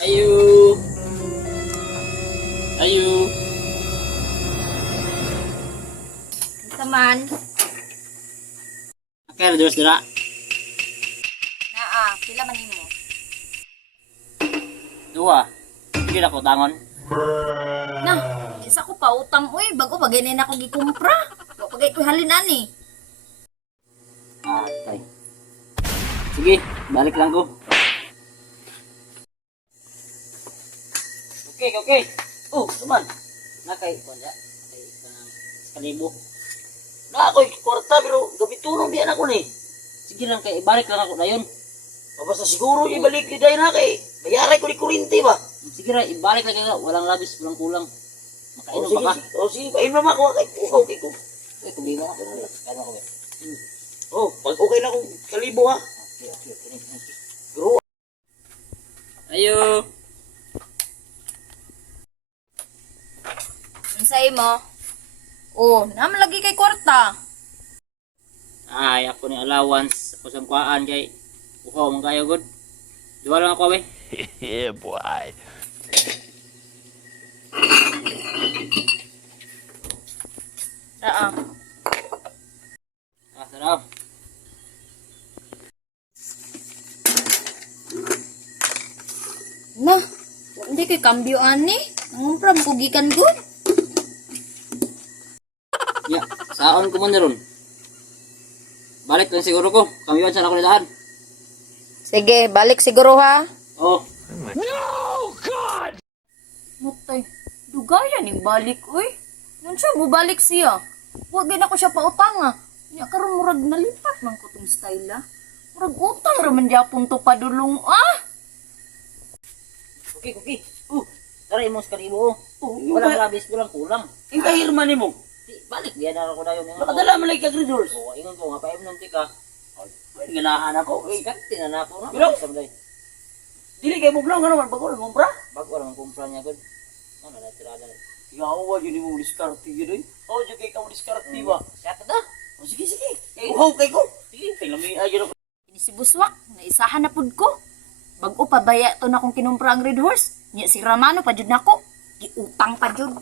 Ayu. Ayu. Teman. Akeh terus dira. Naa, pila man nimo? Dua. Sige na ko tangon. Nah, isa ko pa utang uy, bago pagay na ako gikumpra. Wa pagay ko halin ani. Atay. Sige, balik lang ko. Okay, okay. Oh, teman. Nakay ko ya. Nakay ko ng kalibo. Na ako'y kwarta pero gabi tulong diyan ako ni. Sige lang kay ibalik lang ako dayon. Basta siguro ibalik ni Day na kay bayaray ko ni kurinti ba? Sige ra ibalik lang kayo. Walang labis, walang kulang. Makainom Sige, pa ka. sige, painom ako kay okay ko. Eh, kung di na ako. Kaya ako. Oh, pag okay na akong kalibo ha. Okay, okay, okay. Bro, Ayo. Unsay mo? Oh, naman lagi kay kwarta. Ay, ako ni allowance. Ako sa kuhaan kay uhaw man kayo good. Duwa lang ako be. Yeah, boy. Naa. Sarap. Na, hindi kay kambyo ani. Nangumpra mo kugikan good. Ya, saon ko man ron. Balik lang siguro ko. Kamiwan sa ako ni daan. Sige, balik siguro ha. Oh, Mutay, dugayan yung balik, uy. Nun siya, balik siya. Huwag din ako siya pautang, ah. Nya karon murag nalipat man ko tong style, ah. Murag utang raman gyapon to padulong, ah. okay, okay. Tara imong sa kalibo. yung Walang ba- labis, walang kulang. yung kahirman nimo. Di, balik diyan na ako dayon. Nakadala man lang kag resource. Oh, ingon ko nga paimnom ti ka. Ay, ganahan ako. Uy, kanti na na ako. Pero- Sabay. Dili kay mo lang ano man bago lang kumpra. Bago lang kumpra niya good. Ano na tirada. Yawa yun mo diskarte yun eh. Oh, jud kay ka mo diskarte ba? Siya ta da. Oh, sige sige. Kay uhaw kay ko. Sige. Kay lami ay ako. Ini si Buswak, naisahan na pud ko. Bago pa baya to na kong kinumpra ang Red Horse. Nya si Ramano pa jud nako. Giutang pa jud.